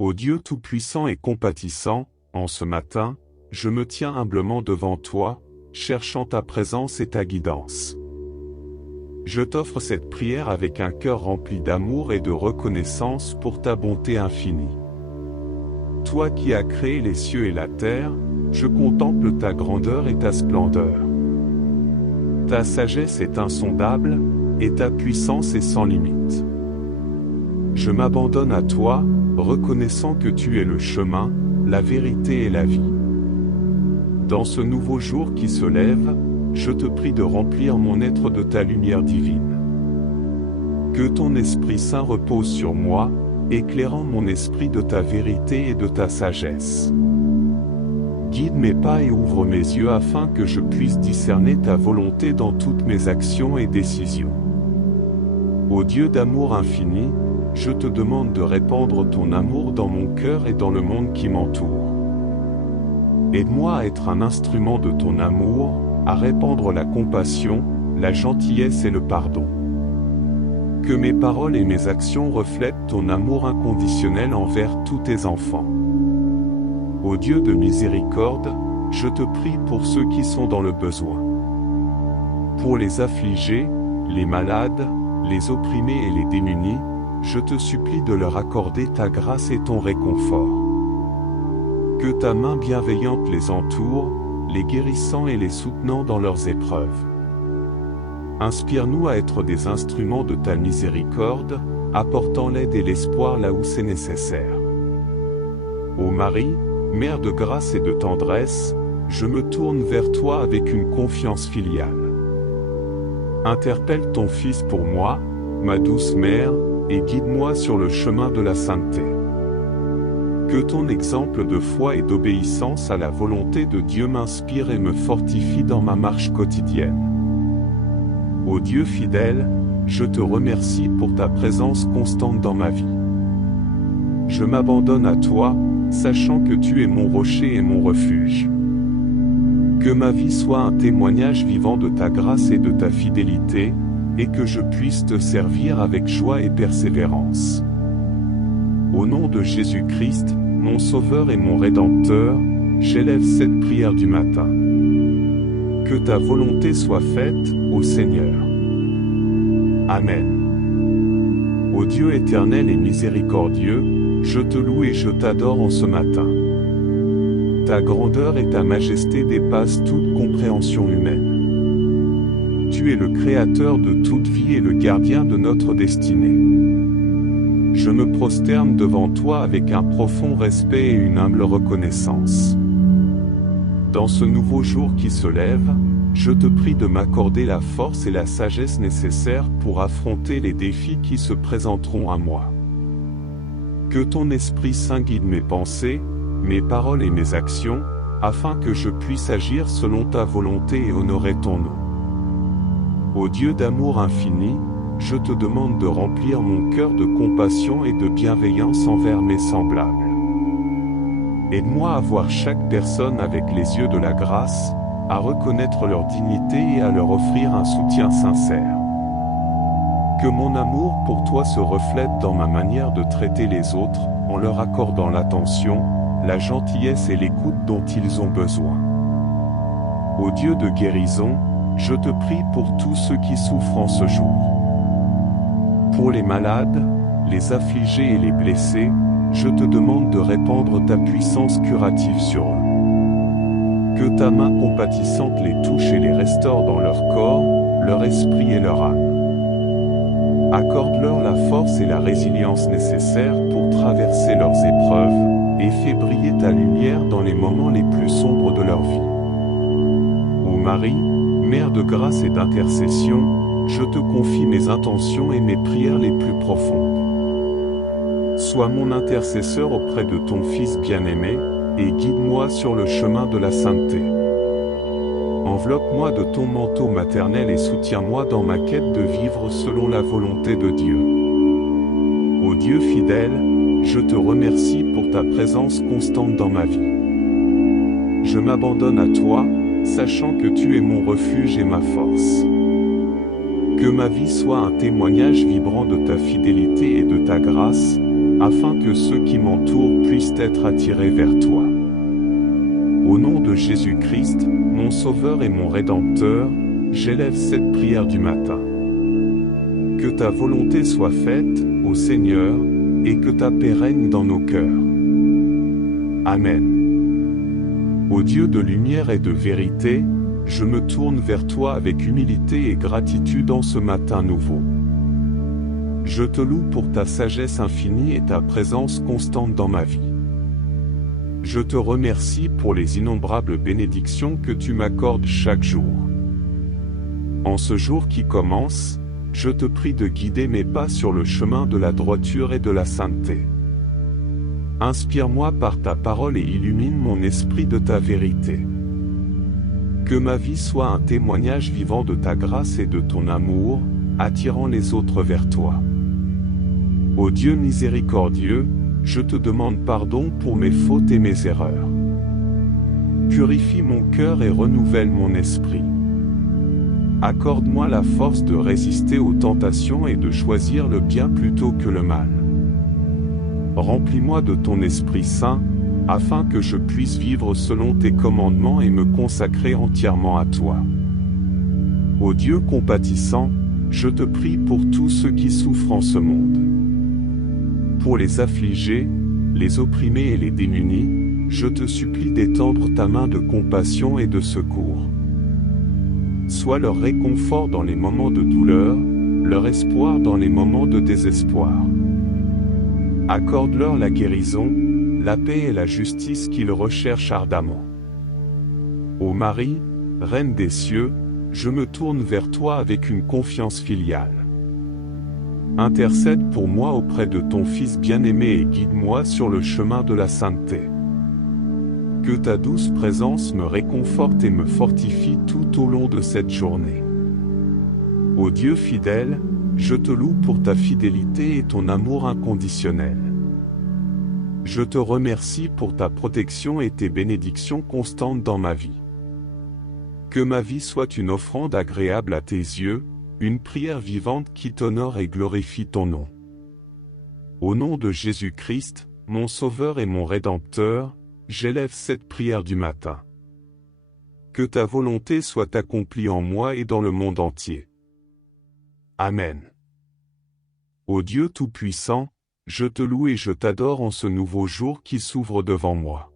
Ô Dieu tout-puissant et compatissant, en ce matin, je me tiens humblement devant toi, cherchant ta présence et ta guidance. Je t'offre cette prière avec un cœur rempli d'amour et de reconnaissance pour ta bonté infinie. Toi qui as créé les cieux et la terre, je contemple ta grandeur et ta splendeur. Ta sagesse est insondable, et ta puissance est sans limite. Je m'abandonne à toi, reconnaissant que tu es le chemin, la vérité et la vie. Dans ce nouveau jour qui se lève, je te prie de remplir mon être de ta lumière divine. Que ton Esprit Saint repose sur moi, éclairant mon esprit de ta vérité et de ta sagesse. Guide mes pas et ouvre mes yeux afin que je puisse discerner ta volonté dans toutes mes actions et décisions. Ô Dieu d'amour infini, je te demande de répandre ton amour dans mon cœur et dans le monde qui m'entoure. Aide-moi à être un instrument de ton amour, à répandre la compassion, la gentillesse et le pardon. Que mes paroles et mes actions reflètent ton amour inconditionnel envers tous tes enfants. Ô Dieu de miséricorde, je te prie pour ceux qui sont dans le besoin. Pour les affligés, les malades, les opprimés et les démunis, je te supplie de leur accorder ta grâce et ton réconfort. Que ta main bienveillante les entoure, les guérissant et les soutenant dans leurs épreuves. Inspire-nous à être des instruments de ta miséricorde, apportant l'aide et l'espoir là où c'est nécessaire. Ô Marie, Mère de grâce et de tendresse, je me tourne vers toi avec une confiance filiale. Interpelle ton Fils pour moi, ma douce Mère, et guide-moi sur le chemin de la sainteté. Que ton exemple de foi et d'obéissance à la volonté de Dieu m'inspire et me fortifie dans ma marche quotidienne. Ô Dieu fidèle, je te remercie pour ta présence constante dans ma vie. Je m'abandonne à toi, sachant que tu es mon rocher et mon refuge. Que ma vie soit un témoignage vivant de ta grâce et de ta fidélité, et que je puisse te servir avec joie et persévérance. Au nom de Jésus-Christ, mon Sauveur et mon Rédempteur, j'élève cette prière du matin. Que ta volonté soit faite, ô Seigneur. Amen. Ô Dieu éternel et miséricordieux, je te loue et je t'adore en ce matin. Ta grandeur et ta majesté dépassent toute compréhension humaine. Tu es le Créateur de toute vie et le gardien de notre destinée. Je me prosterne devant toi avec un profond respect et une humble reconnaissance. Dans ce nouveau jour qui se lève, je te prie de m'accorder la force et la sagesse nécessaires pour affronter les défis qui se présenteront à moi. Que ton Esprit Saint guide mes pensées, mes paroles et mes actions, afin que je puisse agir selon ta volonté et honorer ton nom. Ô Dieu d'amour infini, je te demande de remplir mon cœur de compassion et de bienveillance envers mes semblables. Aide-moi à voir chaque personne avec les yeux de la grâce, à reconnaître leur dignité et à leur offrir un soutien sincère. Que mon amour pour toi se reflète dans ma manière de traiter les autres, en leur accordant l'attention, la gentillesse et l'écoute dont ils ont besoin. Ô Dieu de guérison, je te prie pour tous ceux qui souffrent en ce jour. Pour les malades, les affligés et les blessés, je te demande de répandre ta puissance curative sur eux. Que ta main compatissante les touche et les restaure dans leur corps, leur esprit et leur âme. Accorde-leur la force et la résilience nécessaires pour traverser leurs épreuves, et fais briller ta lumière dans les moments les plus sombres de leur vie. Ô Marie, Mère de grâce et d'intercession, je te confie mes intentions et mes prières les plus profondes. Sois mon intercesseur auprès de ton Fils bien-aimé, et guide-moi sur le chemin de la sainteté. Enveloppe-moi de ton manteau maternel et soutiens-moi dans ma quête de vivre selon la volonté de Dieu. Ô Dieu fidèle, je te remercie pour ta présence constante dans ma vie. Je m'abandonne à toi, sachant que tu es mon refuge et ma force. Que ma vie soit un témoignage vibrant de ta fidélité et de ta grâce, afin que ceux qui m'entourent puissent être attirés vers toi. Au nom de Jésus-Christ, mon Sauveur et mon Rédempteur, j'élève cette prière du matin. Que ta volonté soit faite, ô Seigneur, et que ta paix règne dans nos cœurs. Amen. Ô Dieu de lumière et de vérité, je me tourne vers toi avec humilité et gratitude en ce matin nouveau. Je te loue pour ta sagesse infinie et ta présence constante dans ma vie. Je te remercie pour les innombrables bénédictions que tu m'accordes chaque jour. En ce jour qui commence, je te prie de guider mes pas sur le chemin de la droiture et de la sainteté. Inspire-moi par ta parole et illumine mon esprit de ta vérité. Que ma vie soit un témoignage vivant de ta grâce et de ton amour, attirant les autres vers toi. Ô Dieu miséricordieux, je te demande pardon pour mes fautes et mes erreurs. Purifie mon cœur et renouvelle mon esprit. Accorde-moi la force de résister aux tentations et de choisir le bien plutôt que le mal. Remplis-moi de ton Esprit Saint, afin que je puisse vivre selon tes commandements et me consacrer entièrement à toi. Ô Dieu compatissant, je te prie pour tous ceux qui souffrent en ce monde. Pour les affligés, les opprimés et les démunis, je te supplie d'étendre ta main de compassion et de secours. Sois leur réconfort dans les moments de douleur, leur espoir dans les moments de désespoir. Accorde-leur la guérison, la paix et la justice qu'ils recherchent ardemment. Ô Marie, Reine des cieux, je me tourne vers toi avec une confiance filiale. Intercède pour moi auprès de ton Fils bien-aimé et guide-moi sur le chemin de la sainteté. Que ta douce présence me réconforte et me fortifie tout au long de cette journée. Ô Dieu fidèle, je te loue pour ta fidélité et ton amour inconditionnel. Je te remercie pour ta protection et tes bénédictions constantes dans ma vie. Que ma vie soit une offrande agréable à tes yeux, une prière vivante qui t'honore et glorifie ton nom. Au nom de Jésus-Christ, mon Sauveur et mon Rédempteur, j'élève cette prière du matin. Que ta volonté soit accomplie en moi et dans le monde entier. Amen. Ô Dieu Tout-Puissant, je te loue et je t'adore en ce nouveau jour qui s'ouvre devant moi.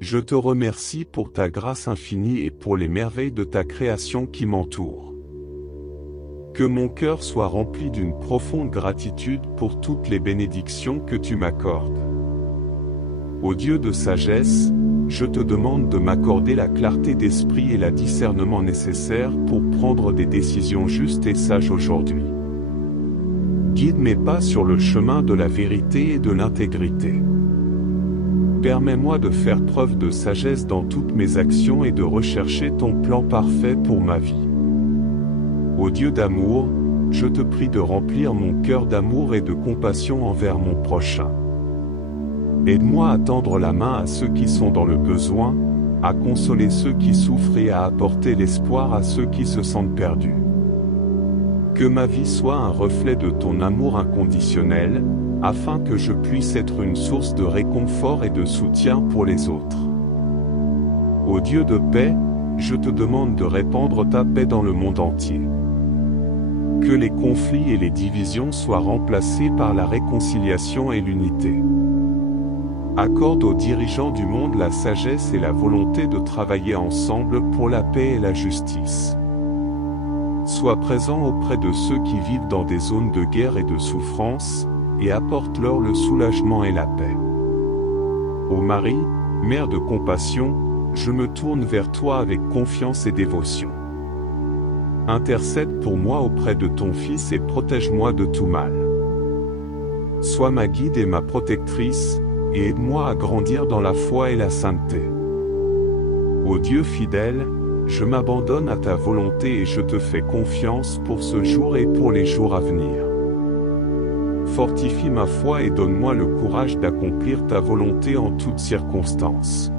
Je te remercie pour ta grâce infinie et pour les merveilles de ta création qui m'entourent. Que mon cœur soit rempli d'une profonde gratitude pour toutes les bénédictions que tu m'accordes. Ô Dieu de sagesse, je te demande de m'accorder la clarté d'esprit et le discernement nécessaire pour prendre des décisions justes et sages aujourd'hui. Guide mes pas sur le chemin de la vérité et de l'intégrité. Permets-moi de faire preuve de sagesse dans toutes mes actions et de rechercher ton plan parfait pour ma vie. Ô Dieu d'amour, je te prie de remplir mon cœur d'amour et de compassion envers mon prochain. Aide-moi à tendre la main à ceux qui sont dans le besoin, à consoler ceux qui souffrent et à apporter l'espoir à ceux qui se sentent perdus. Que ma vie soit un reflet de ton amour inconditionnel, afin que je puisse être une source de réconfort et de soutien pour les autres. Ô Dieu de paix, je te demande de répandre ta paix dans le monde entier. Que les conflits et les divisions soient remplacés par la réconciliation et l'unité. Accorde aux dirigeants du monde la sagesse et la volonté de travailler ensemble pour la paix et la justice. Sois présent auprès de ceux qui vivent dans des zones de guerre et de souffrance, et apporte-leur le soulagement et la paix. Ô Marie, Mère de compassion, je me tourne vers toi avec confiance et dévotion. Intercède pour moi auprès de ton Fils et protège-moi de tout mal. Sois ma guide et ma protectrice, et aide-moi à grandir dans la foi et la sainteté. Ô Dieu fidèle, je m'abandonne à ta volonté et je te fais confiance pour ce jour et pour les jours à venir. Fortifie ma foi et donne-moi le courage d'accomplir ta volonté en toutes circonstances.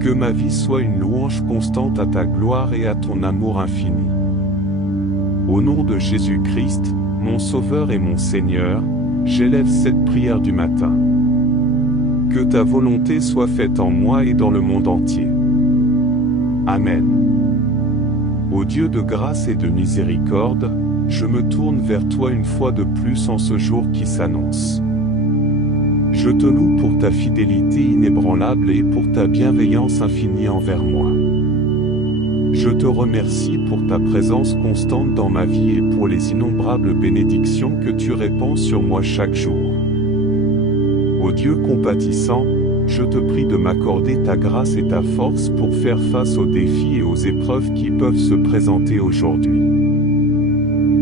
Que ma vie soit une louange constante à ta gloire et à ton amour infini. Au nom de Jésus-Christ, mon Sauveur et mon Seigneur, j'élève cette prière du matin. Que ta volonté soit faite en moi et dans le monde entier. Amen. Ô Dieu de grâce et de miséricorde, je me tourne vers toi une fois de plus en ce jour qui s'annonce. Je te loue pour ta fidélité inébranlable et pour ta bienveillance infinie envers moi. Je te remercie pour ta présence constante dans ma vie et pour les innombrables bénédictions que tu répands sur moi chaque jour. Ô Dieu compatissant, je te prie de m'accorder ta grâce et ta force pour faire face aux défis et aux épreuves qui peuvent se présenter aujourd'hui.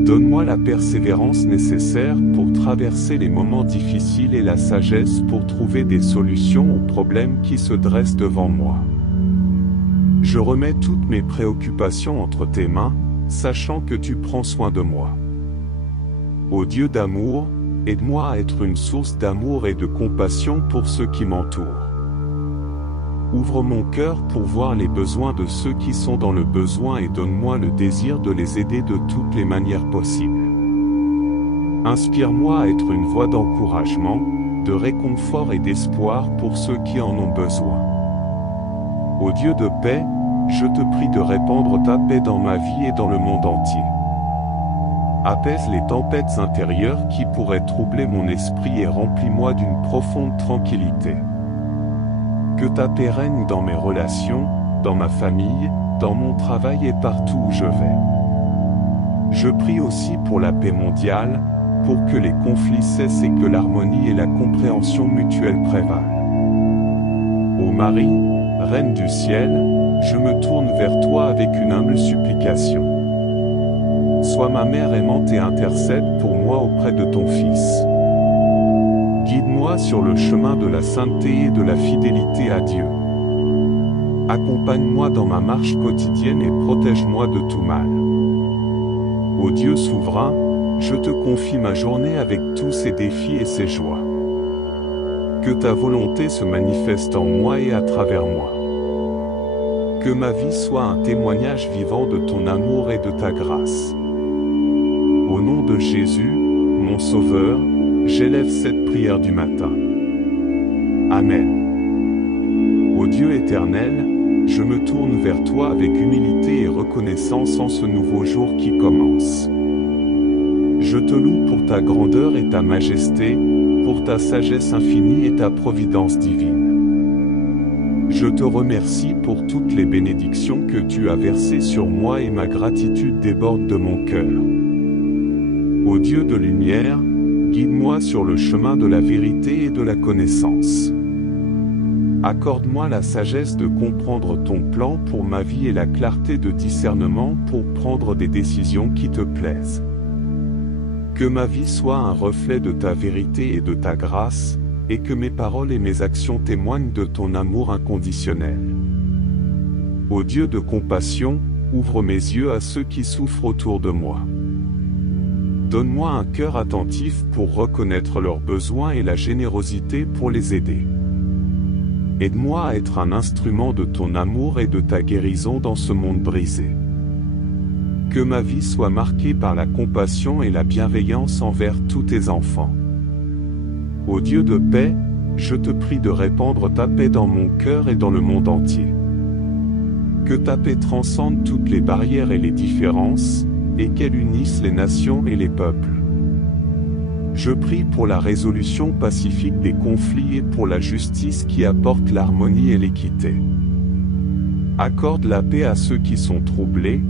Donne-moi la persévérance nécessaire pour traverser les moments difficiles et la sagesse pour trouver des solutions aux problèmes qui se dressent devant moi. Je remets toutes mes préoccupations entre tes mains, sachant que tu prends soin de moi. Ô Dieu d'amour, aide-moi à être une source d'amour et de compassion pour ceux qui m'entourent. Ouvre mon cœur pour voir les besoins de ceux qui sont dans le besoin et donne-moi le désir de les aider de toutes les manières possibles. Inspire-moi à être une voix d'encouragement, de réconfort et d'espoir pour ceux qui en ont besoin. Ô Dieu de paix, je te prie de répandre ta paix dans ma vie et dans le monde entier. Apaise les tempêtes intérieures qui pourraient troubler mon esprit et remplis-moi d'une profonde tranquillité. Que ta paix règne dans mes relations, dans ma famille, dans mon travail et partout où je vais. Je prie aussi pour la paix mondiale, pour que les conflits cessent et que l'harmonie et la compréhension mutuelle prévalent. Ô Marie, Reine du ciel, je me tourne vers toi avec une humble supplication. Sois ma mère aimante et intercède pour moi auprès de ton Fils. Guide-moi sur le chemin de la sainteté et de la fidélité à Dieu. Accompagne-moi dans ma marche quotidienne et protège-moi de tout mal. Ô Dieu souverain, je te confie ma journée avec tous ses défis et ses joies. Que ta volonté se manifeste en moi et à travers moi. Que ma vie soit un témoignage vivant de ton amour et de ta grâce. Au nom de Jésus, mon Sauveur, j'élève cette prière du matin. Amen. Ô Dieu éternel, je me tourne vers toi avec humilité et reconnaissance en ce nouveau jour qui commence. Je te loue pour ta grandeur et ta majesté, pour ta sagesse infinie et ta providence divine. Je te remercie pour toutes les bénédictions que tu as versées sur moi et ma gratitude déborde de mon cœur. Ô Dieu de lumière, guide-moi sur le chemin de la vérité et de la connaissance. Accorde-moi la sagesse de comprendre ton plan pour ma vie et la clarté de discernement pour prendre des décisions qui te plaisent. Que ma vie soit un reflet de ta vérité et de ta grâce, et que mes paroles et mes actions témoignent de ton amour inconditionnel. Ô Dieu de compassion, ouvre mes yeux à ceux qui souffrent autour de moi. Donne-moi un cœur attentif pour reconnaître leurs besoins et la générosité pour les aider. Aide-moi à être un instrument de ton amour et de ta guérison dans ce monde brisé. Que ma vie soit marquée par la compassion et la bienveillance envers tous tes enfants. Ô Dieu de paix, je te prie de répandre ta paix dans mon cœur et dans le monde entier. Que ta paix transcende toutes les barrières et les différences, et qu'elle unisse les nations et les peuples. Je prie pour la résolution pacifique des conflits et pour la justice qui apporte l'harmonie et l'équité. Accorde la paix à ceux qui sont troublés,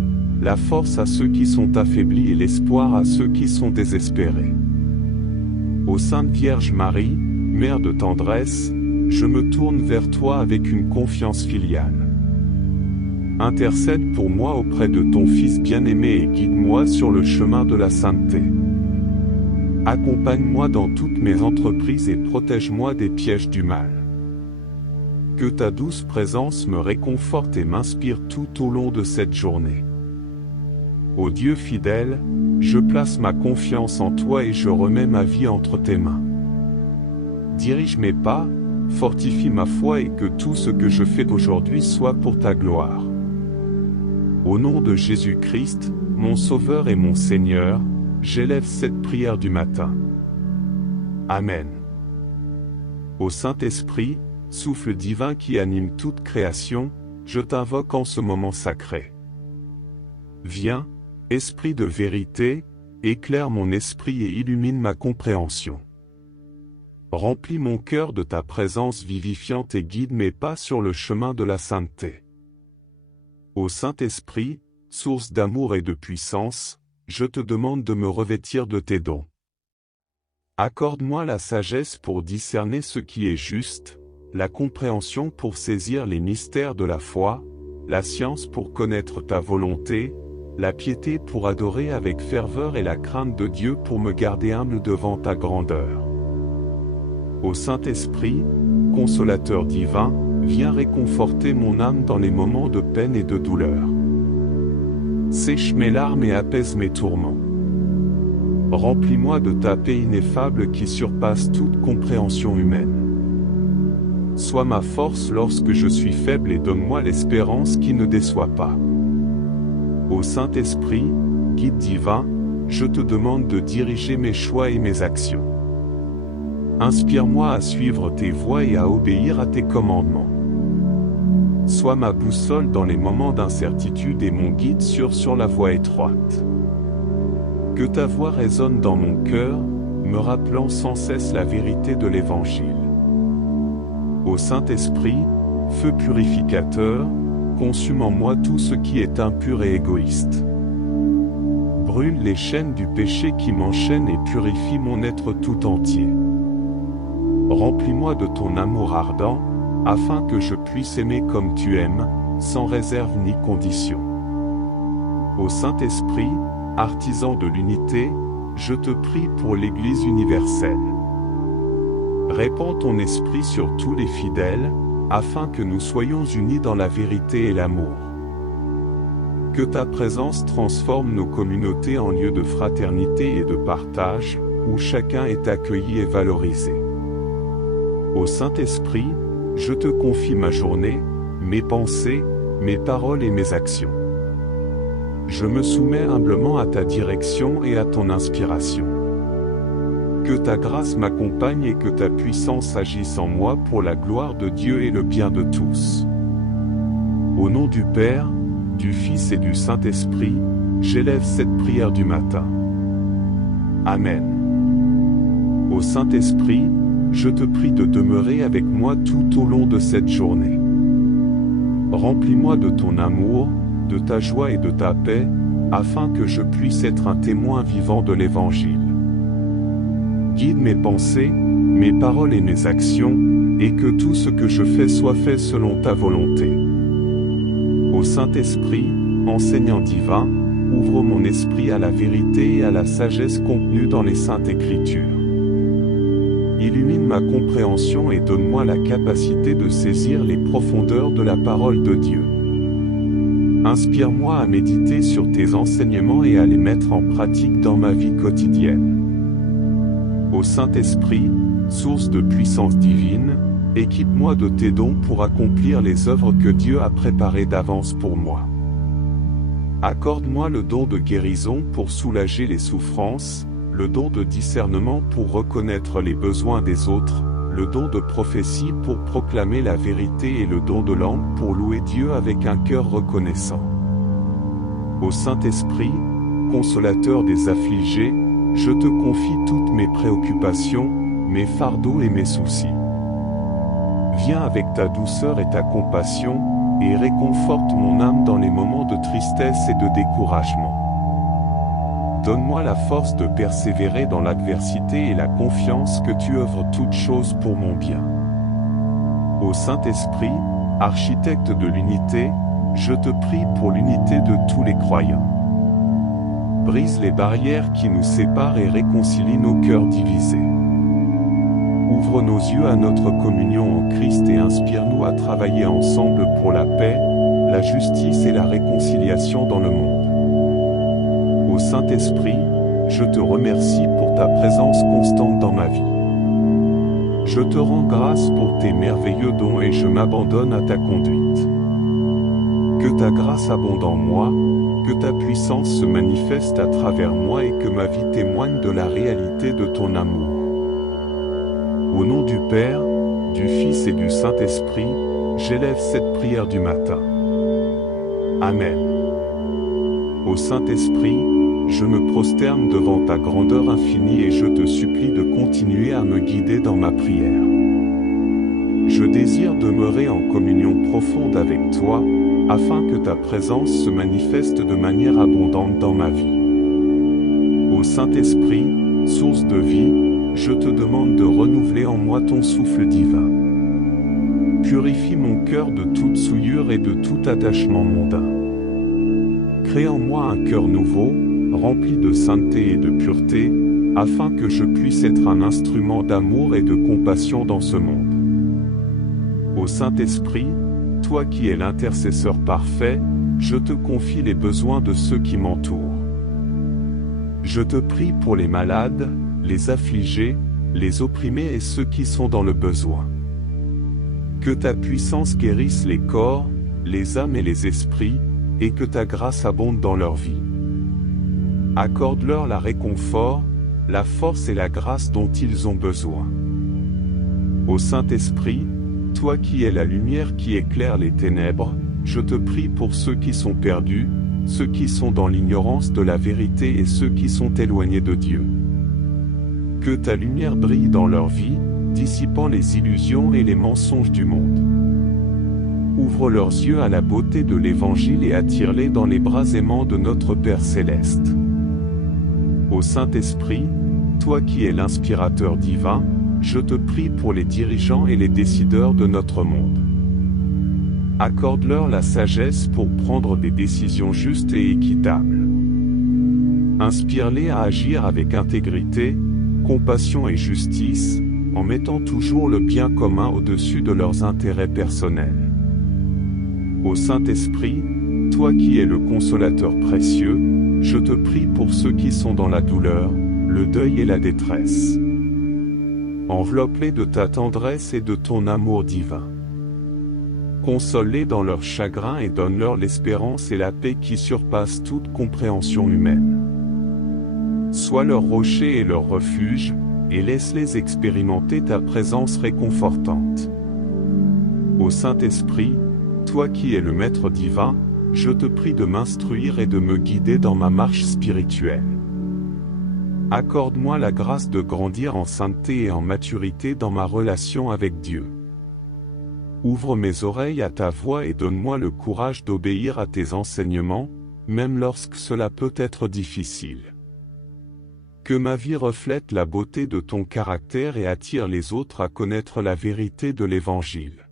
la force à ceux qui sont affaiblis et l'espoir à ceux qui sont désespérés. Ô Sainte Vierge Marie, Mère de tendresse, je me tourne vers toi avec une confiance filiale. Intercède pour moi auprès de ton Fils bien-aimé et guide-moi sur le chemin de la sainteté. Accompagne-moi dans toutes mes entreprises et protège-moi des pièges du mal. Que ta douce présence me réconforte et m'inspire tout au long de cette journée. Ô Dieu fidèle, je place ma confiance en toi et je remets ma vie entre tes mains. Dirige mes pas, fortifie ma foi et que tout ce que je fais aujourd'hui soit pour ta gloire. Au nom de Jésus-Christ, mon Sauveur et mon Seigneur, j'élève cette prière du matin. Amen. Ô Saint-Esprit, souffle divin qui anime toute création, je t'invoque en ce moment sacré. Viens, Esprit de vérité, éclaire mon esprit et illumine ma compréhension. Remplis mon cœur de ta présence vivifiante et guide mes pas sur le chemin de la sainteté. Ô Saint-Esprit, source d'amour et de puissance, je te demande de me revêtir de tes dons. Accorde-moi la sagesse pour discerner ce qui est juste, la compréhension pour saisir les mystères de la foi, la science pour connaître ta volonté, la piété pour adorer avec ferveur et la crainte de Dieu pour me garder humble devant ta grandeur. Ô Saint-Esprit, consolateur divin, viens réconforter mon âme dans les moments de peine et de douleur. Sèche mes larmes et apaise mes tourments. Remplis-moi de ta paix ineffable qui surpasse toute compréhension humaine. Sois ma force lorsque je suis faible et donne-moi l'espérance qui ne déçoit pas. Ô Saint-Esprit, guide divin, je te demande de diriger mes choix et mes actions. Inspire-moi à suivre tes voies et à obéir à tes commandements. Sois ma boussole dans les moments d'incertitude et mon guide sûr sur la voie étroite. Que ta voix résonne dans mon cœur, me rappelant sans cesse la vérité de l'Évangile. Ô Saint-Esprit, feu purificateur, consume en moi tout ce qui est impur et égoïste. Brûle les chaînes du péché qui m'enchaînent et purifie mon être tout entier. Remplis-moi de ton amour ardent, afin que je puisse aimer comme tu aimes, sans réserve ni condition. Ô Saint-Esprit, artisan de l'unité, je te prie pour l'Église universelle. Répands ton esprit sur tous les fidèles, afin que nous soyons unis dans la vérité et l'amour. Que ta présence transforme nos communautés en lieux de fraternité et de partage, où chacun est accueilli et valorisé. Ô Saint-Esprit, je te confie ma journée, mes pensées, mes paroles et mes actions. Je me soumets humblement à ta direction et à ton inspiration. Que ta grâce m'accompagne et que ta puissance agisse en moi pour la gloire de Dieu et le bien de tous. Au nom du Père, du Fils et du Saint-Esprit, j'élève cette prière du matin. Amen. Ô Saint-Esprit, je te prie de demeurer avec moi tout au long de cette journée. Remplis-moi de ton amour, de ta joie et de ta paix, afin que je puisse être un témoin vivant de l'Évangile. Guide mes pensées, mes paroles et mes actions, et que tout ce que je fais soit fait selon ta volonté. Ô Saint-Esprit, enseignant divin, ouvre mon esprit à la vérité et à la sagesse contenue dans les Saintes Écritures. Illumine ma compréhension et donne-moi la capacité de saisir les profondeurs de la parole de Dieu. Inspire-moi à méditer sur tes enseignements et à les mettre en pratique dans ma vie quotidienne. Ô Saint-Esprit, source de puissance divine, équipe-moi de tes dons pour accomplir les œuvres que Dieu a préparées d'avance pour moi. Accorde-moi le don de guérison pour soulager les souffrances, le don de discernement pour reconnaître les besoins des autres, le don de prophétie pour proclamer la vérité et le don de langue pour louer Dieu avec un cœur reconnaissant. Ô Saint-Esprit, consolateur des affligés, je te confie toutes mes préoccupations, mes fardeaux et mes soucis. Viens avec ta douceur et ta compassion, et réconforte mon âme dans les moments de tristesse et de découragement. Donne-moi la force de persévérer dans l'adversité et la confiance que tu œuvres toutes choses pour mon bien. Ô Saint-Esprit, architecte de l'unité, je te prie pour l'unité de tous les croyants. Brise les barrières qui nous séparent et réconcilie nos cœurs divisés. Ouvre nos yeux à notre communion en Christ et inspire-nous à travailler ensemble pour la paix, la justice et la réconciliation dans le monde. Ô Saint-Esprit, je te remercie pour ta présence constante dans ma vie. Je te rends grâce pour tes merveilleux dons et je m'abandonne à ta conduite. Que ta grâce abonde en moi, que ta puissance se manifeste à travers moi et que ma vie témoigne de la réalité de ton amour. Au nom du Père, du Fils et du Saint-Esprit, j'élève cette prière du matin. Amen. Ô Saint-Esprit, je me prosterne devant ta grandeur infinie et je te supplie de continuer à me guider dans ma prière. Je désire demeurer en communion profonde avec toi, afin que ta présence se manifeste de manière abondante dans ma vie. Ô Saint-Esprit, source de vie, je te demande de renouveler en moi ton souffle divin. Purifie mon cœur de toute souillure et de tout attachement mondain. Crée en moi un cœur nouveau, rempli de sainteté et de pureté, afin que je puisse être un instrument d'amour et de compassion dans ce monde. Ô Saint-Esprit, toi qui es l'intercesseur parfait, je te confie les besoins de ceux qui m'entourent. Je te prie pour les malades, les affligés, les opprimés et ceux qui sont dans le besoin. Que ta puissance guérisse les corps, les âmes et les esprits, et que ta grâce abonde dans leur vie. Accorde-leur la réconfort, la force et la grâce dont ils ont besoin. Ô Saint-Esprit, toi qui es la lumière qui éclaire les ténèbres, je te prie pour ceux qui sont perdus, ceux qui sont dans l'ignorance de la vérité et ceux qui sont éloignés de Dieu. Que ta lumière brille dans leur vie, dissipant les illusions et les mensonges du monde. Ouvre leurs yeux à la beauté de l'Évangile et attire-les dans les bras aimants de notre Père Céleste. Ô Saint-Esprit, toi qui es l'inspirateur divin, je te prie pour les dirigeants et les décideurs de notre monde. Accorde-leur la sagesse pour prendre des décisions justes et équitables. Inspire-les à agir avec intégrité, compassion et justice, en mettant toujours le bien commun au-dessus de leurs intérêts personnels. Ô Saint-Esprit, toi qui es le consolateur précieux, je te prie pour ceux qui sont dans la douleur, le deuil et la détresse. Enveloppe-les de ta tendresse et de ton amour divin. Console-les dans leur chagrin et donne-leur l'espérance et la paix qui surpassent toute compréhension humaine. Sois leur rocher et leur refuge, et laisse-les expérimenter ta présence réconfortante. Ô Saint-Esprit, toi qui es le Maître divin, je te prie de m'instruire et de me guider dans ma marche spirituelle. Accorde-moi la grâce de grandir en sainteté et en maturité dans ma relation avec Dieu. Ouvre mes oreilles à ta voix et donne-moi le courage d'obéir à tes enseignements, même lorsque cela peut être difficile. Que ma vie reflète la beauté de ton caractère et attire les autres à connaître la vérité de l'Évangile.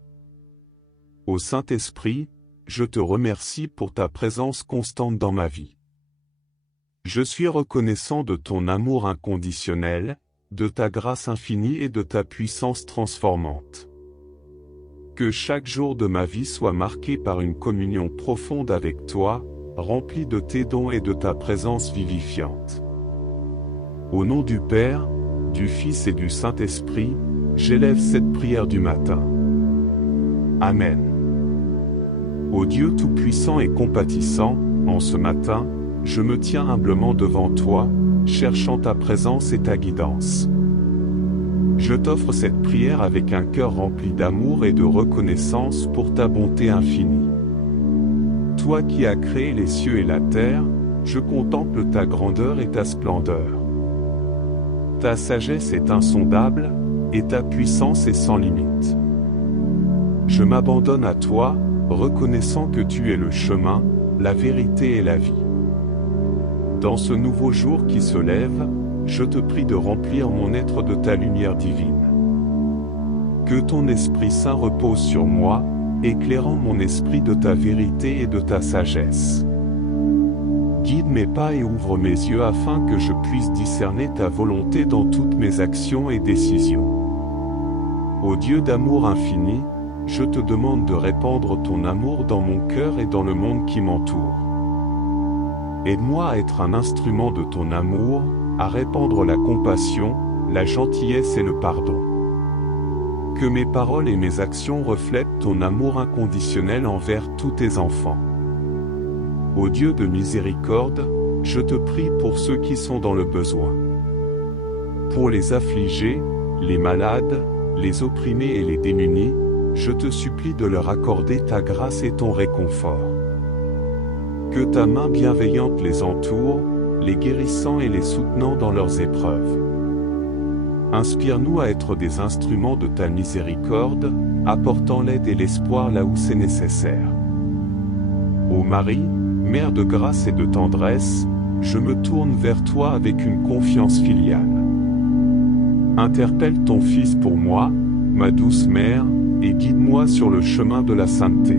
Ô Saint-Esprit, je te remercie pour ta présence constante dans ma vie. Je suis reconnaissant de ton amour inconditionnel, de ta grâce infinie et de ta puissance transformante. Que chaque jour de ma vie soit marqué par une communion profonde avec toi, remplie de tes dons et de ta présence vivifiante. Au nom du Père, du Fils et du Saint-Esprit, j'élève cette prière du matin. Amen. Ô Dieu tout-puissant et compatissant, en ce matin, je me tiens humblement devant toi, cherchant ta présence et ta guidance. Je t'offre cette prière avec un cœur rempli d'amour et de reconnaissance pour ta bonté infinie. Toi qui as créé les cieux et la terre, je contemple ta grandeur et ta splendeur. Ta sagesse est insondable, et ta puissance est sans limite. Je m'abandonne à toi, reconnaissant que tu es le chemin, la vérité et la vie. Dans ce nouveau jour qui se lève, je te prie de remplir mon être de ta lumière divine. Que ton Esprit Saint repose sur moi, éclairant mon esprit de ta vérité et de ta sagesse. Guide mes pas et ouvre mes yeux afin que je puisse discerner ta volonté dans toutes mes actions et décisions. Ô Dieu d'amour infini, je te demande de répandre ton amour dans mon cœur et dans le monde qui m'entoure. Aide-moi à être un instrument de ton amour, à répandre la compassion, la gentillesse et le pardon. Que mes paroles et mes actions reflètent ton amour inconditionnel envers tous tes enfants. Ô Dieu de miséricorde, je te prie pour ceux qui sont dans le besoin. Pour les affligés, les malades, les opprimés et les démunis, je te supplie de leur accorder ta grâce et ton réconfort. Que ta main bienveillante les entoure, les guérissant et les soutenant dans leurs épreuves. Inspire-nous à être des instruments de ta miséricorde, apportant l'aide et l'espoir là où c'est nécessaire. Ô Marie, Mère de grâce et de tendresse, je me tourne vers toi avec une confiance filiale. Interpelle ton Fils pour moi, ma douce Mère, et guide-moi sur le chemin de la sainteté.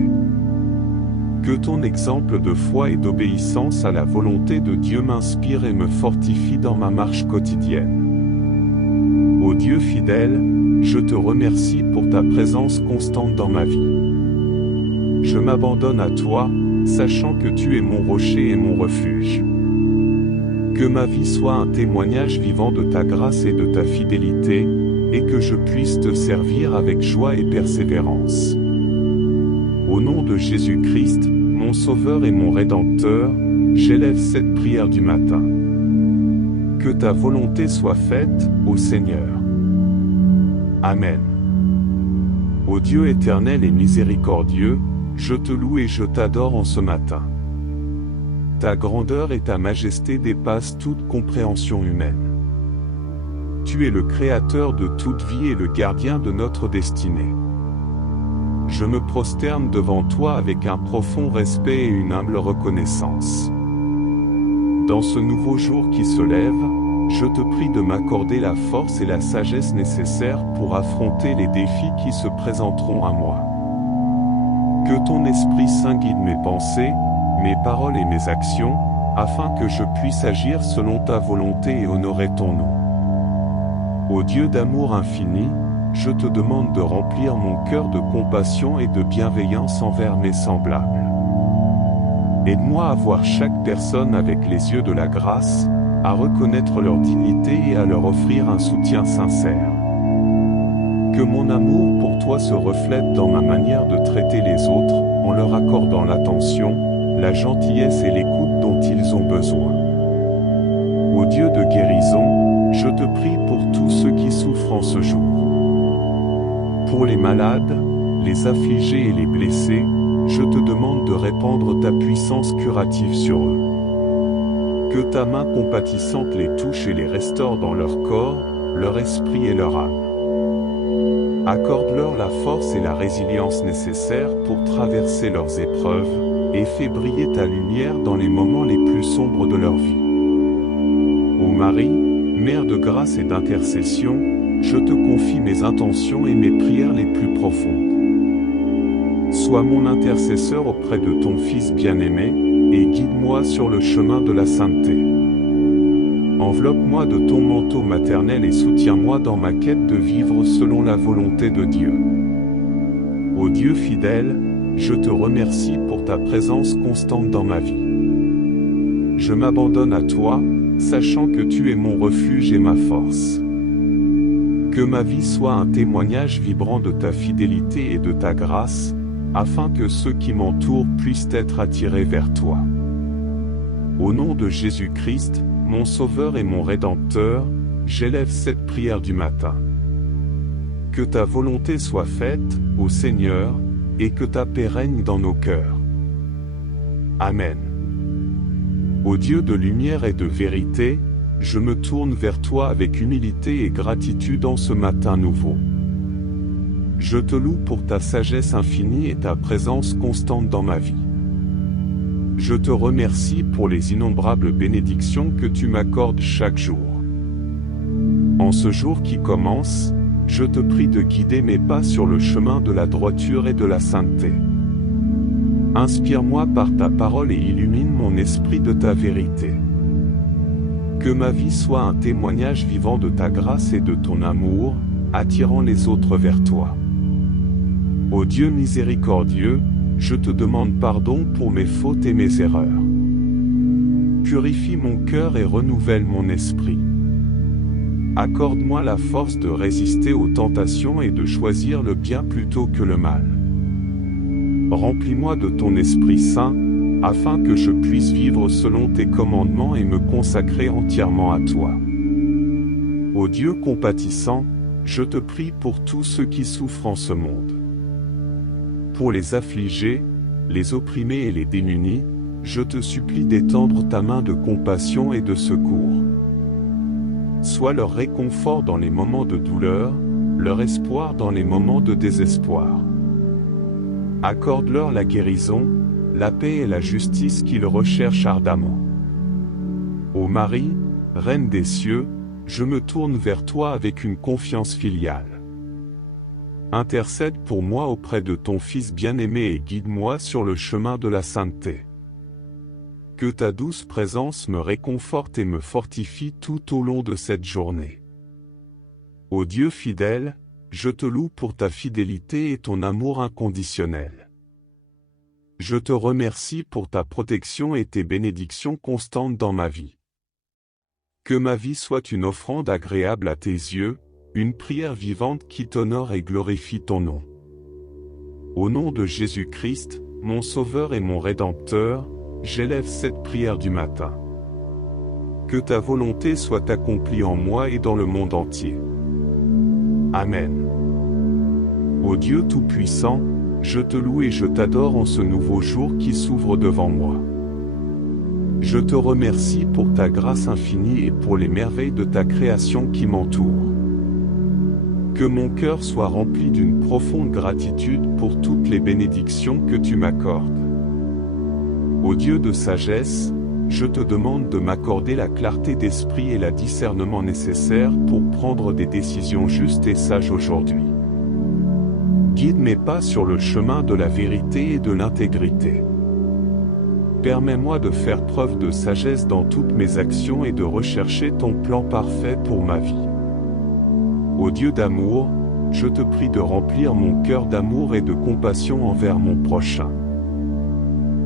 Que ton exemple de foi et d'obéissance à la volonté de Dieu m'inspire et me fortifie dans ma marche quotidienne. Ô Dieu fidèle, je te remercie pour ta présence constante dans ma vie. Je m'abandonne à toi, sachant que tu es mon rocher et mon refuge. Que ma vie soit un témoignage vivant de ta grâce et de ta fidélité, et que je puisse te servir avec joie et persévérance. Au nom de Jésus-Christ, mon Sauveur et mon Rédempteur, j'élève cette prière du matin. Que ta volonté soit faite, ô Seigneur. Amen. Ô Dieu éternel et miséricordieux, je te loue et je t'adore en ce matin. Ta grandeur et ta majesté dépassent toute compréhension humaine. Tu es le Créateur de toute vie et le gardien de notre destinée. Je me prosterne devant toi avec un profond respect et une humble reconnaissance. Dans ce nouveau jour qui se lève, je te prie de m'accorder la force et la sagesse nécessaires pour affronter les défis qui se présenteront à moi. Que ton Esprit Saint guide mes pensées, mes paroles et mes actions, afin que je puisse agir selon ta volonté et honorer ton nom. Ô Dieu d'amour infini, je te demande de remplir mon cœur de compassion et de bienveillance envers mes semblables. Aide-moi à voir chaque personne avec les yeux de la grâce, à reconnaître leur dignité et à leur offrir un soutien sincère. Que mon amour pour toi se reflète dans ma manière de traiter les autres, en leur accordant l'attention, la gentillesse et l'écoute dont ils ont besoin. Ô Dieu de guérison, je te prie pour tous ceux qui souffrent en ce jour. Pour les malades, les affligés et les blessés, je te demande de répandre ta puissance curative sur eux. Que ta main compatissante les touche et les restaure dans leur corps, leur esprit et leur âme. Accorde-leur la force et la résilience nécessaires pour traverser leurs épreuves, et fais briller ta lumière dans les moments les plus sombres de leur vie. Ô Marie, Mère de grâce et d'intercession, je te confie mes intentions et mes prières les plus profondes. Sois mon intercesseur auprès de ton Fils bien-aimé, et guide-moi sur le chemin de la sainteté. Enveloppe-moi de ton manteau maternel et soutiens-moi dans ma quête de vivre selon la volonté de Dieu. Ô Dieu fidèle, je te remercie pour ta présence constante dans ma vie. Je m'abandonne à toi, sachant que tu es mon refuge et ma force. Que ma vie soit un témoignage vibrant de ta fidélité et de ta grâce, afin que ceux qui m'entourent puissent être attirés vers toi. Au nom de Jésus-Christ, mon Sauveur et mon Rédempteur, j'élève cette prière du matin. Que ta volonté soit faite, ô Seigneur, et que ta paix règne dans nos cœurs. Amen. Ô Dieu de lumière et de vérité, je me tourne vers toi avec humilité et gratitude en ce matin nouveau. Je te loue pour ta sagesse infinie et ta présence constante dans ma vie. Je te remercie pour les innombrables bénédictions que tu m'accordes chaque jour. En ce jour qui commence, je te prie de guider mes pas sur le chemin de la droiture et de la sainteté. Inspire-moi par ta parole et illumine mon esprit de ta vérité. Que ma vie soit un témoignage vivant de ta grâce et de ton amour, attirant les autres vers toi. Ô Dieu miséricordieux, je te demande pardon pour mes fautes et mes erreurs. Purifie mon cœur et renouvelle mon esprit. Accorde-moi la force de résister aux tentations et de choisir le bien plutôt que le mal. Remplis-moi de ton Esprit Saint, afin que je puisse vivre selon tes commandements et me consacrer entièrement à toi. Ô Dieu compatissant, je te prie pour tous ceux qui souffrent en ce monde. Pour les affligés, les opprimés et les démunis, je te supplie d'étendre ta main de compassion et de secours. Sois leur réconfort dans les moments de douleur, leur espoir dans les moments de désespoir. Accorde-leur la guérison, la paix et la justice qu'ils recherchent ardemment. Ô Marie, Reine des cieux, je me tourne vers toi avec une confiance filiale. Intercède pour moi auprès de ton Fils bien-aimé et guide-moi sur le chemin de la sainteté. Que ta douce présence me réconforte et me fortifie tout au long de cette journée. Ô Dieu fidèle, je te loue pour ta fidélité et ton amour inconditionnel. Je te remercie pour ta protection et tes bénédictions constantes dans ma vie. Que ma vie soit une offrande agréable à tes yeux, une prière vivante qui t'honore et glorifie ton nom. Au nom de Jésus-Christ, mon Sauveur et mon Rédempteur, j'élève cette prière du matin. Que ta volonté soit accomplie en moi et dans le monde entier. Amen. Ô Dieu Tout-Puissant, je te loue et je t'adore en ce nouveau jour qui s'ouvre devant moi. Je te remercie pour ta grâce infinie et pour les merveilles de ta création qui m'entourent. Que mon cœur soit rempli d'une profonde gratitude pour toutes les bénédictions que tu m'accordes. Ô Dieu de sagesse, je te demande de m'accorder la clarté d'esprit et le discernement nécessaires pour prendre des décisions justes et sages aujourd'hui. Guide mes pas sur le chemin de la vérité et de l'intégrité. Permets-moi de faire preuve de sagesse dans toutes mes actions et de rechercher ton plan parfait pour ma vie. Ô Dieu d'amour, je te prie de remplir mon cœur d'amour et de compassion envers mon prochain.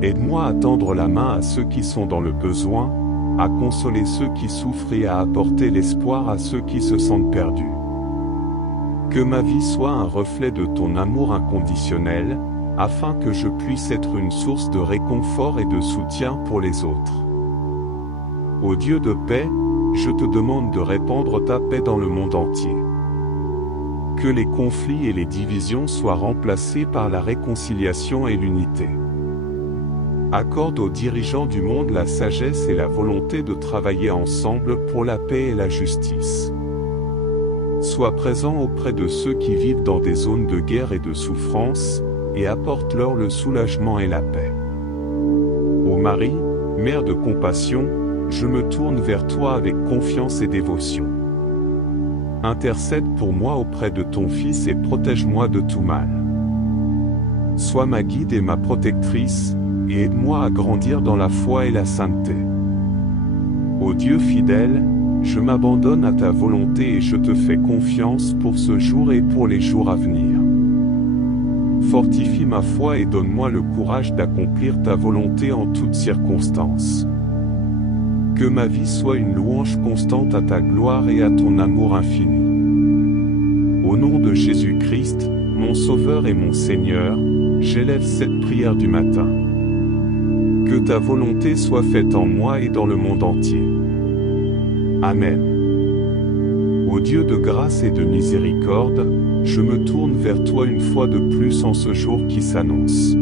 Aide-moi à tendre la main à ceux qui sont dans le besoin, à consoler ceux qui souffrent et à apporter l'espoir à ceux qui se sentent perdus. Que ma vie soit un reflet de ton amour inconditionnel, afin que je puisse être une source de réconfort et de soutien pour les autres. Ô Dieu de paix, je te demande de répandre ta paix dans le monde entier. Que les conflits et les divisions soient remplacés par la réconciliation et l'unité. Accorde aux dirigeants du monde la sagesse et la volonté de travailler ensemble pour la paix et la justice. Sois présent auprès de ceux qui vivent dans des zones de guerre et de souffrance, et apporte-leur le soulagement et la paix. Ô Marie, Mère de compassion, je me tourne vers toi avec confiance et dévotion. Intercède pour moi auprès de ton Fils et protège-moi de tout mal. Sois ma guide et ma protectrice, et aide-moi à grandir dans la foi et la sainteté. Ô Dieu fidèle, je m'abandonne à ta volonté et je te fais confiance pour ce jour et pour les jours à venir. Fortifie ma foi et donne-moi le courage d'accomplir ta volonté en toutes circonstances. Que ma vie soit une louange constante à ta gloire et à ton amour infini. Au nom de Jésus-Christ, mon Sauveur et mon Seigneur, j'élève cette prière du matin. Que ta volonté soit faite en moi et dans le monde entier. Amen. Ô Dieu de grâce et de miséricorde, je me tourne vers toi une fois de plus en ce jour qui s'annonce.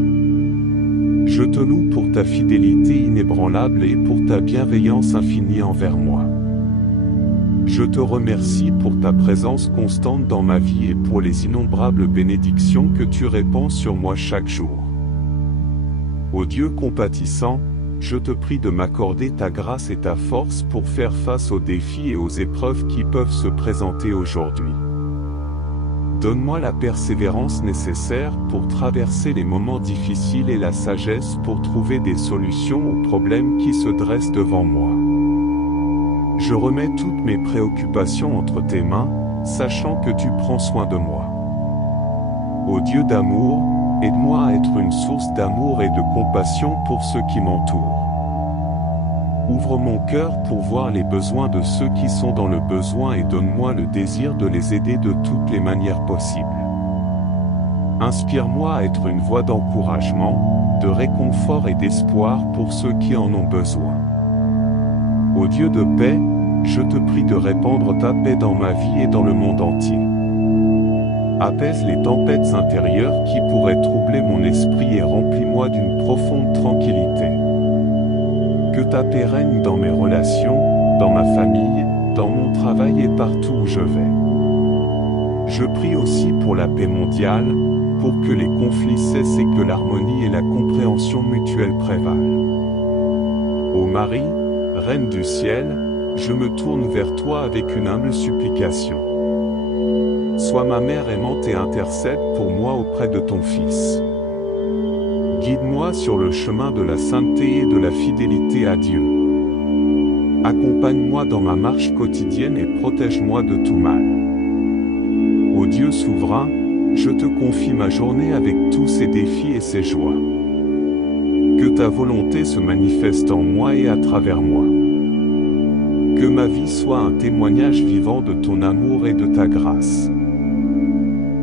Je te loue pour ta fidélité inébranlable et pour ta bienveillance infinie envers moi. Je te remercie pour ta présence constante dans ma vie et pour les innombrables bénédictions que tu répands sur moi chaque jour. Ô Dieu compatissant, je te prie de m'accorder ta grâce et ta force pour faire face aux défis et aux épreuves qui peuvent se présenter aujourd'hui. Donne-moi la persévérance nécessaire pour traverser les moments difficiles et la sagesse pour trouver des solutions aux problèmes qui se dressent devant moi. Je remets toutes mes préoccupations entre tes mains, sachant que tu prends soin de moi. Ô Dieu d'amour, aide-moi à être une source d'amour et de compassion pour ceux qui m'entourent. Ouvre mon cœur pour voir les besoins de ceux qui sont dans le besoin et donne-moi le désir de les aider de toutes les manières possibles. Inspire-moi à être une voix d'encouragement, de réconfort et d'espoir pour ceux qui en ont besoin. Ô Dieu de paix, je te prie de répandre ta paix dans ma vie et dans le monde entier. Apaise les tempêtes intérieures qui pourraient troubler mon esprit et remplis-moi d'une profonde tranquillité. Que ta paix règne dans mes relations, dans ma famille, dans mon travail et partout où je vais. Je prie aussi pour la paix mondiale, pour que les conflits cessent et que l'harmonie et la compréhension mutuelle prévalent. Ô Marie, Reine du ciel, je me tourne vers toi avec une humble supplication. Sois ma mère aimante et intercède pour moi auprès de ton Fils. Guide-moi sur le chemin de la sainteté et de la fidélité à Dieu. Accompagne-moi dans ma marche quotidienne et protège-moi de tout mal. Ô Dieu souverain, je te confie ma journée avec tous ses défis et ses joies. Que ta volonté se manifeste en moi et à travers moi. Que ma vie soit un témoignage vivant de ton amour et de ta grâce.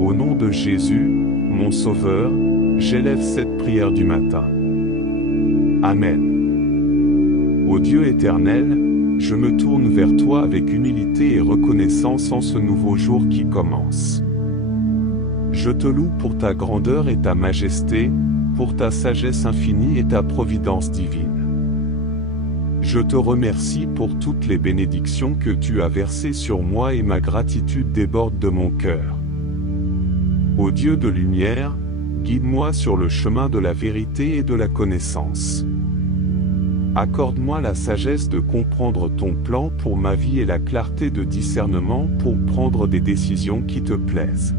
Au nom de Jésus, mon Sauveur, j'élève cette prière du matin. Amen. Ô Dieu éternel, je me tourne vers toi avec humilité et reconnaissance en ce nouveau jour qui commence. Je te loue pour ta grandeur et ta majesté, pour ta sagesse infinie et ta providence divine. Je te remercie pour toutes les bénédictions que tu as versées sur moi et ma gratitude déborde de mon cœur. Ô Dieu de lumière, guide-moi sur le chemin de la vérité et de la connaissance. Accorde-moi la sagesse de comprendre ton plan pour ma vie et la clarté de discernement pour prendre des décisions qui te plaisent.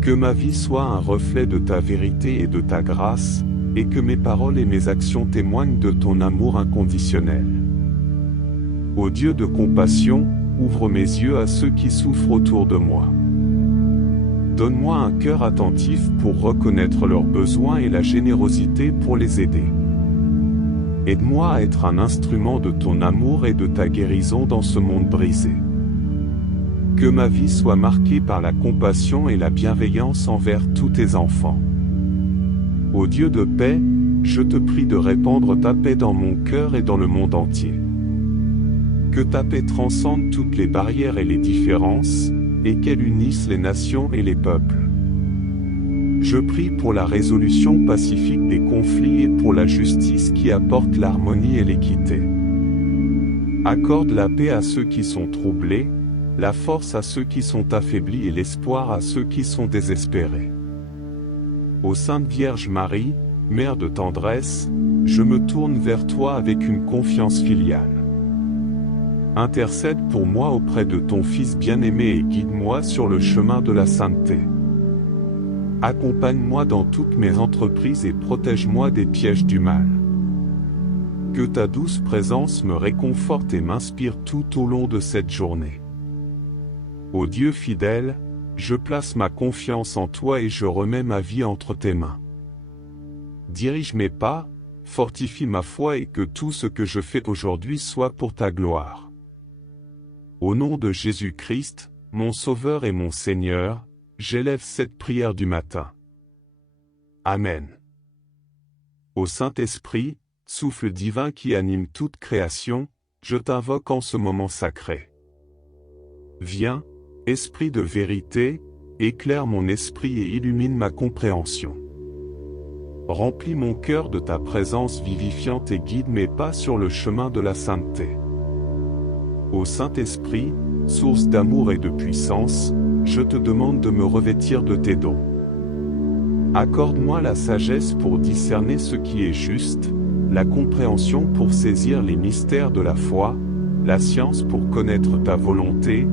Que ma vie soit un reflet de ta vérité et de ta grâce, et que mes paroles et mes actions témoignent de ton amour inconditionnel. Ô Dieu de compassion, ouvre mes yeux à ceux qui souffrent autour de moi. Donne-moi un cœur attentif pour reconnaître leurs besoins et la générosité pour les aider. Aide-moi à être un instrument de ton amour et de ta guérison dans ce monde brisé. Que ma vie soit marquée par la compassion et la bienveillance envers tous tes enfants. Ô Dieu de paix, je te prie de répandre ta paix dans mon cœur et dans le monde entier. Que ta paix transcende toutes les barrières et les différences, et qu'elle unisse les nations et les peuples. Je prie pour la résolution pacifique des conflits et pour la justice qui apporte l'harmonie et l'équité. Accorde la paix à ceux qui sont troublés, la force à ceux qui sont affaiblis et l'espoir à ceux qui sont désespérés. Ô Sainte Vierge Marie, Mère de tendresse, je me tourne vers toi avec une confiance filiale. Intercède pour moi auprès de ton Fils bien-aimé et guide-moi sur le chemin de la sainteté. Accompagne-moi dans toutes mes entreprises et protège-moi des pièges du mal. Que ta douce présence me réconforte et m'inspire tout au long de cette journée. Ô Dieu fidèle, je place ma confiance en toi et je remets ma vie entre tes mains. Dirige mes pas, fortifie ma foi et que tout ce que je fais aujourd'hui soit pour ta gloire. Au nom de Jésus-Christ, mon Sauveur et mon Seigneur, j'élève cette prière du matin. Amen. Ô Saint-Esprit, souffle divin qui anime toute création, je t'invoque en ce moment sacré. Viens, Esprit de vérité, éclaire mon esprit et illumine ma compréhension. Remplis mon cœur de ta présence vivifiante et guide mes pas sur le chemin de la sainteté. Ô Saint-Esprit, source d'amour et de puissance, je te demande de me revêtir de tes dons. Accorde-moi la sagesse pour discerner ce qui est juste, la compréhension pour saisir les mystères de la foi, la science pour connaître ta volonté,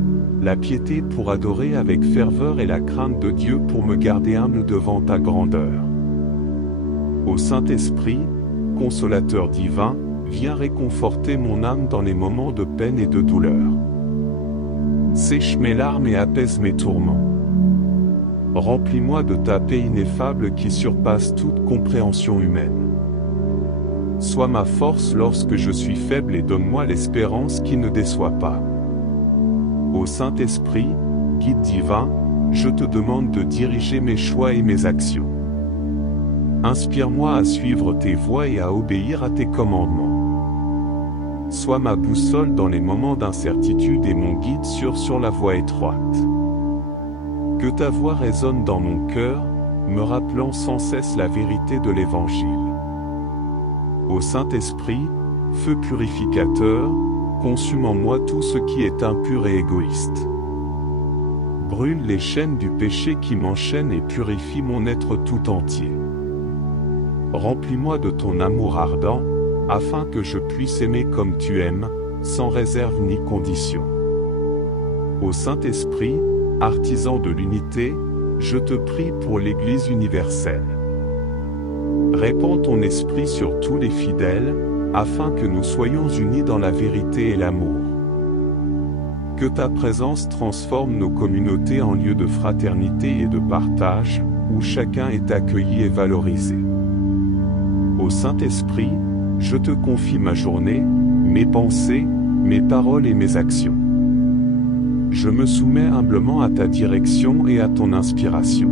la piété pour adorer avec ferveur et la crainte de Dieu pour me garder humble devant ta grandeur. Ô Saint-Esprit, consolateur divin, viens réconforter mon âme dans les moments de peine et de douleur. Sèche mes larmes et apaise mes tourments. Remplis-moi de ta paix ineffable qui surpasse toute compréhension humaine. Sois ma force lorsque je suis faible et donne-moi l'espérance qui ne déçoit pas. Ô Saint-Esprit, guide divin, je te demande de diriger mes choix et mes actions. Inspire-moi à suivre tes voies et à obéir à tes commandements. Sois ma boussole dans les moments d'incertitude et mon guide sûr sur la voie étroite. Que ta voix résonne dans mon cœur, me rappelant sans cesse la vérité de l'Évangile. Ô Saint-Esprit, feu purificateur, consume en moi tout ce qui est impur et égoïste. Brûle les chaînes du péché qui m'enchaînent et purifie mon être tout entier. Remplis-moi de ton amour ardent, afin que je puisse aimer comme tu aimes, sans réserve ni condition. Ô Saint-Esprit, artisan de l'unité, je te prie pour l'Église universelle. Répands ton esprit sur tous les fidèles, afin que nous soyons unis dans la vérité et l'amour. Que ta présence transforme nos communautés en lieux de fraternité et de partage, où chacun est accueilli et valorisé. Ô Saint-Esprit, je te confie ma journée, mes pensées, mes paroles et mes actions. Je me soumets humblement à ta direction et à ton inspiration.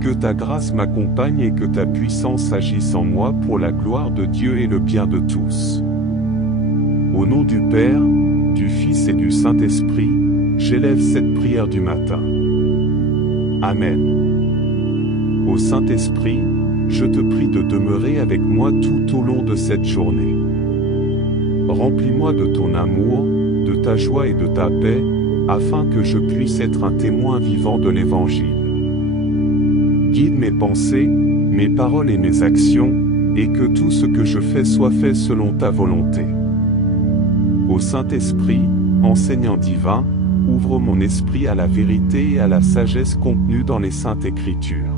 Que ta grâce m'accompagne et que ta puissance agisse en moi pour la gloire de Dieu et le bien de tous. Au nom du Père, du Fils et du Saint-Esprit, j'élève cette prière du matin. Amen. Ô Saint-Esprit, je te prie de demeurer avec moi tout au long de cette journée. Remplis-moi de ton amour, de ta joie et de ta paix, afin que je puisse être un témoin vivant de l'Évangile. Guide mes pensées, mes paroles et mes actions, et que tout ce que je fais soit fait selon ta volonté. Ô Saint-Esprit, enseignant divin, ouvre mon esprit à la vérité et à la sagesse contenue dans les Saintes Écritures.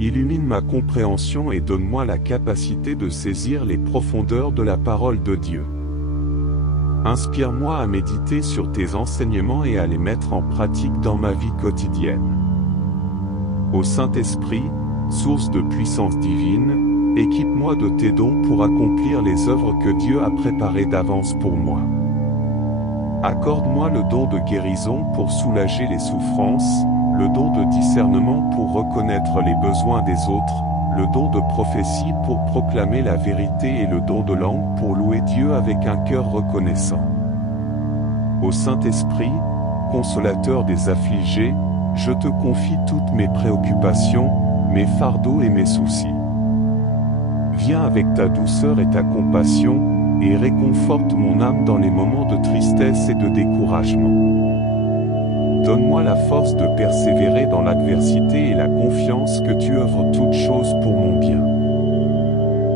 Illumine ma compréhension et donne-moi la capacité de saisir les profondeurs de la parole de Dieu. Inspire-moi à méditer sur tes enseignements et à les mettre en pratique dans ma vie quotidienne. Ô Saint-Esprit, source de puissance divine, équipe-moi de tes dons pour accomplir les œuvres que Dieu a préparées d'avance pour moi. Accorde-moi le don de guérison pour soulager les souffrances, le don de discernement pour reconnaître les besoins des autres, le don de prophétie pour proclamer la vérité et le don de langue pour louer Dieu avec un cœur reconnaissant. Ô Saint-Esprit, consolateur des affligés, je te confie toutes mes préoccupations, mes fardeaux et mes soucis. Viens avec ta douceur et ta compassion, et réconforte mon âme dans les moments de tristesse et de découragement. Donne-moi la force de persévérer dans l'adversité et la confiance que tu œuvres toutes choses pour mon bien.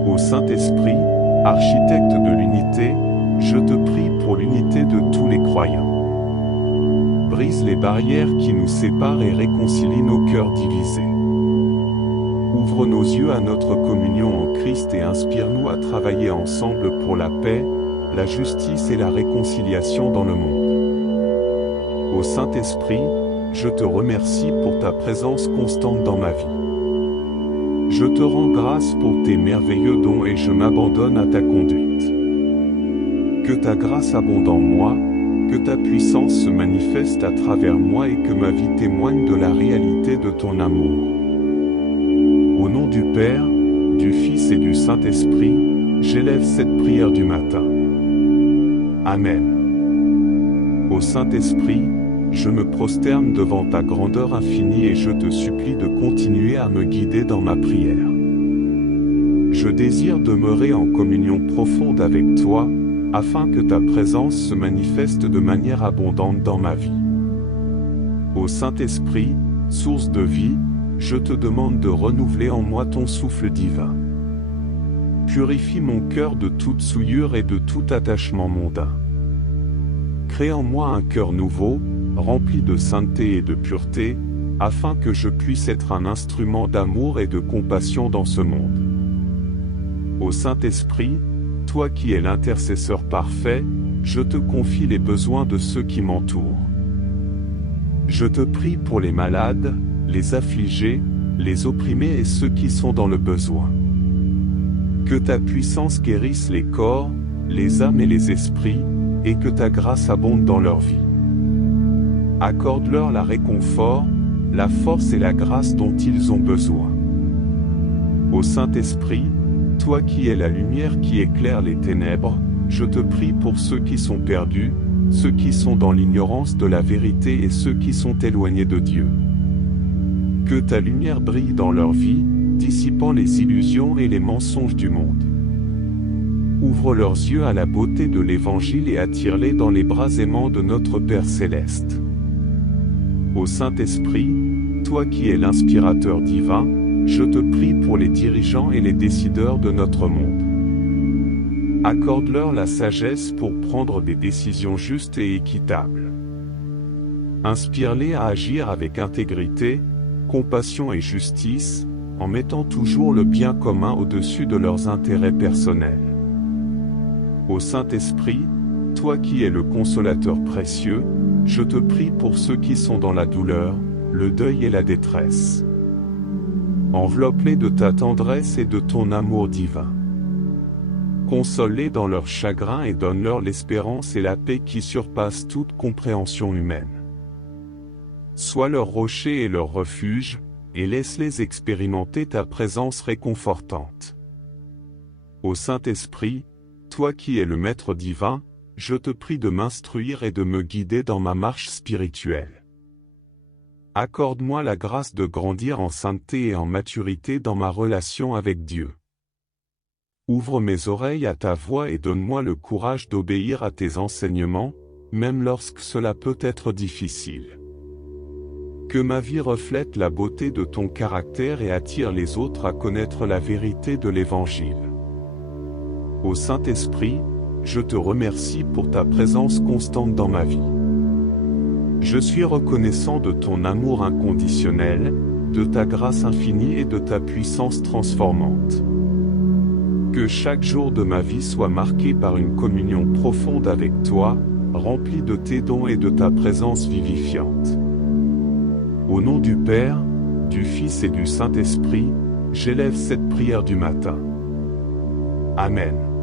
Ô Saint-Esprit, architecte de l'unité, je te prie pour l'unité de tous les croyants. Brise les barrières qui nous séparent et réconcilie nos cœurs divisés. Ouvre nos yeux à notre communion en Christ et inspire-nous à travailler ensemble pour la paix, la justice et la réconciliation dans le monde. Ô Saint-Esprit, je te remercie pour ta présence constante dans ma vie. Je te rends grâce pour tes merveilleux dons et je m'abandonne à ta conduite. Que ta grâce abonde en moi, que ta puissance se manifeste à travers moi et que ma vie témoigne de la réalité de ton amour. Au nom du Père, du Fils et du Saint-Esprit, j'élève cette prière du matin. Amen. Ô Saint-Esprit, je me prosterne devant ta grandeur infinie et je te supplie de continuer à me guider dans ma prière. Je désire demeurer en communion profonde avec toi, afin que ta présence se manifeste de manière abondante dans ma vie. Ô Saint-Esprit, source de vie, je te demande de renouveler en moi ton souffle divin. Purifie mon cœur de toute souillure et de tout attachement mondain. Crée en moi un cœur nouveau, rempli de sainteté et de pureté, afin que je puisse être un instrument d'amour et de compassion dans ce monde. Ô Saint-Esprit, toi qui es l'intercesseur parfait, je te confie les besoins de ceux qui m'entourent. Je te prie pour les malades, les affligés, les opprimés et ceux qui sont dans le besoin. Que ta puissance guérisse les corps, les âmes et les esprits, et que ta grâce abonde dans leur vie. Accorde-leur la réconfort, la force et la grâce dont ils ont besoin. Ô Saint-Esprit, toi qui es la lumière qui éclaire les ténèbres, je te prie pour ceux qui sont perdus, ceux qui sont dans l'ignorance de la vérité et ceux qui sont éloignés de Dieu. Que ta lumière brille dans leur vie, dissipant les illusions et les mensonges du monde. Ouvre leurs yeux à la beauté de l'Évangile et attire-les dans les bras aimants de notre Père Céleste. Ô Saint-Esprit, toi qui es l'inspirateur divin, je te prie pour les dirigeants et les décideurs de notre monde. Accorde-leur la sagesse pour prendre des décisions justes et équitables. Inspire-les à agir avec intégrité, compassion et justice, en mettant toujours le bien commun au-dessus de leurs intérêts personnels. Ô Saint-Esprit, toi qui es le consolateur précieux, je te prie pour ceux qui sont dans la douleur, le deuil et la détresse. Enveloppe-les de ta tendresse et de ton amour divin. Console-les dans leur chagrin et donne-leur l'espérance et la paix qui surpassent toute compréhension humaine. Sois leur rocher et leur refuge, et laisse-les expérimenter ta présence réconfortante. Ô Saint-Esprit, toi qui es le Maître divin, je te prie de m'instruire et de me guider dans ma marche spirituelle. Accorde-moi la grâce de grandir en sainteté et en maturité dans ma relation avec Dieu. Ouvre mes oreilles à ta voix et donne-moi le courage d'obéir à tes enseignements, même lorsque cela peut être difficile. Que ma vie reflète la beauté de ton caractère et attire les autres à connaître la vérité de l'Évangile. Ô Saint-Esprit, je te remercie pour ta présence constante dans ma vie. Je suis reconnaissant de ton amour inconditionnel, de ta grâce infinie et de ta puissance transformante. Que chaque jour de ma vie soit marqué par une communion profonde avec toi, remplie de tes dons et de ta présence vivifiante. Au nom du Père, du Fils et du Saint-Esprit, j'élève cette prière du matin. Amen.